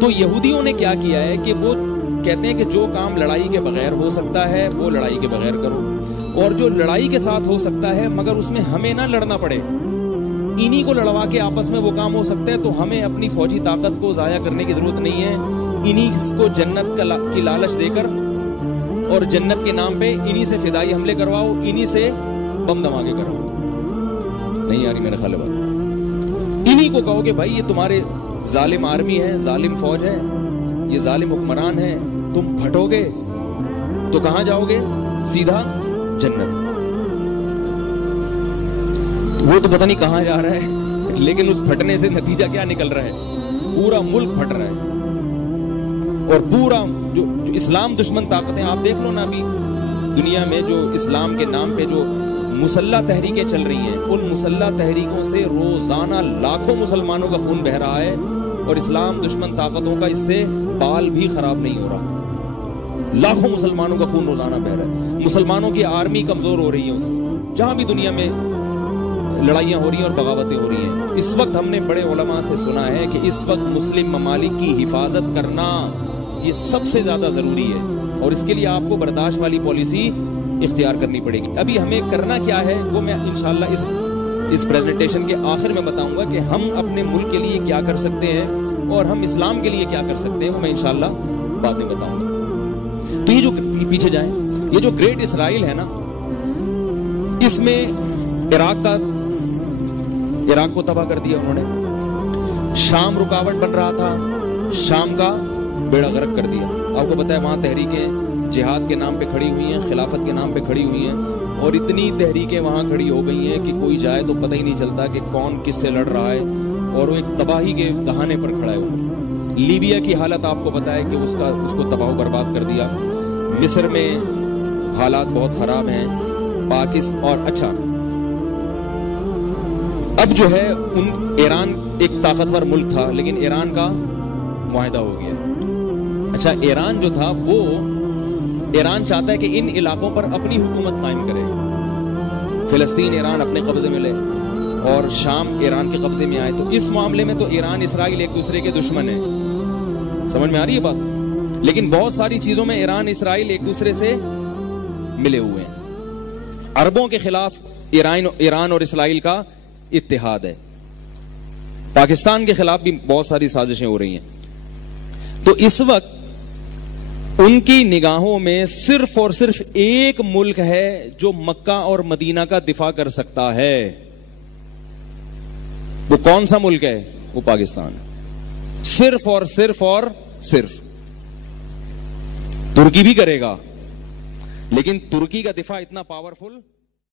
تو یہودیوں نے کیا کیا ہے کہ وہ کہتے ہیں کہ جو کام لڑائی کے بغیر ہو سکتا ہے وہ لڑائی کے بغیر کرو، اور جو لڑائی کے ساتھ ہو سکتا ہے مگر اس میں ہمیں نہ لڑنا پڑے، انہی کو لڑوا کے آپس میں وہ کام ہو سکتا ہے، تو ہمیں اپنی فوجی طاقت کو ضائع کرنے کی ضرورت نہیں ہے، انہی کو جنت کی لالچ دے کر اور جنت کے نام پہ انہی سے فدائی حملے کرواؤ، انہی سے بم دھماکے کرواؤ۔ نہیں یاری میرے خیال بات، انہی کو کہو کہ بھائی یہ تمہارے ظالم آرمی ہے، ظالم فوج ہے، یہ ظالم حکمران ہے، تم پھٹو گے تو کہاں جاؤ گے؟ سیدھا جنت۔ وہ تو پتہ نہیں کہاں جا رہا ہے، لیکن اس پھٹنے سے نتیجہ کیا نکل رہا ہے؟ پورا ملک پھٹ رہا ہے، اور پورا جو اسلام دشمن طاقتیں آپ دیکھ لو نا، ابھی دنیا میں جو اسلام کے نام پہ جو مسلح تحریکیں چل رہی ہیں، ان مسلح تحریکوں سے روزانہ لاکھوں مسلمانوں کا خون بہہ رہا ہے، اور اسلام دشمن طاقتوں کا اس سے بال بھی خراب نہیں ہو رہا۔ لاکھوں مسلمانوں کا خون روزانہ بہہ رہا ہے، مسلمانوں کی آرمی کمزور ہو رہی ہے، اس سے جہاں بھی دنیا میں لڑائیاں ہو رہی ہیں اور بغاوتیں ہو رہی ہیں۔ اس وقت ہم نے بڑے علماء سے سنا ہے کہ اس وقت مسلم ممالک کی حفاظت کرنا یہ سب سے زیادہ ضروری ہے، اور اس کے لیے آپ کو برداشت والی پالیسی اختیار کرنی پڑے گی۔ ابھی ہمیں کرنا کیا ہے وہ میں انشاءاللہ اس پریزنٹیشن کے آخر میں بتاؤں گا کہ ہم اپنے ملک کے لیے کیا کر سکتے ہیں اور ہم اسلام کے لیے کیا کر سکتے ہیں، وہ میں انشاءاللہ بعد میں بتاؤں گا۔ تو یہ جو پیچھے جائیں، یہ جو گریٹ اسرائیل ہے نا، اس میں عراق کو تباہ کر دیا انہوں نے، شام رکاوٹ بن رہا تھا، شام کا بیڑا غرق کر دیا۔ آپ کو پتا ہے وہاں تحریکیں جہاد کے نام پہ کھڑی ہوئی ہیں، خلافت کے نام پہ کھڑی ہوئی ہیں، اور اتنی تحریکیں وہاں کھڑی ہو گئی ہیں کہ کوئی جائے تو پتہ ہی نہیں چلتا کہ کون کس سے لڑ رہا ہے، اور وہ ایک تباہی کے دہانے پر کھڑا ہے۔ وہ لیبیا کی حالت آپ کو پتا ہے کہ اس کو تباہ و برباد کر دیا۔ مصر میں حالات بہت خراب ہیں، پاکستان، اور اچھا اب جو ہے ایران ایک طاقتور ملک تھا، لیکن ایران کا معاہدہ ہو گیا۔ اچھا ایران جو تھا وہ ایران چاہتا ہے کہ ان علاقوں پر اپنی حکومت قائم کرے، فلسطین ایران اپنے قبضے میں لے اور شام ایران کے قبضے میں آئے۔ تو اس معاملے میں تو ایران اسرائیل ایک دوسرے کے دشمن ہیں، سمجھ میں آ رہی ہے بات؟ لیکن بہت ساری چیزوں میں ایران اسرائیل ایک دوسرے سے ملے ہوئے ہیں۔ عربوں کے خلاف ایران اور اسرائیل کا اتحاد ہے، پاکستان کے خلاف بھی بہت ساری سازشیں ہو رہی ہیں۔ تو اس وقت ان کی نگاہوں میں صرف اور صرف ایک ملک ہے جو مکہ اور مدینہ کا دفاع کر سکتا ہے۔ وہ کون سا ملک ہے؟ وہ پاکستان، صرف اور صرف اور صرف۔ ترکی بھی کرے گا، لیکن ترکی کا دفاع اتنا پاورفل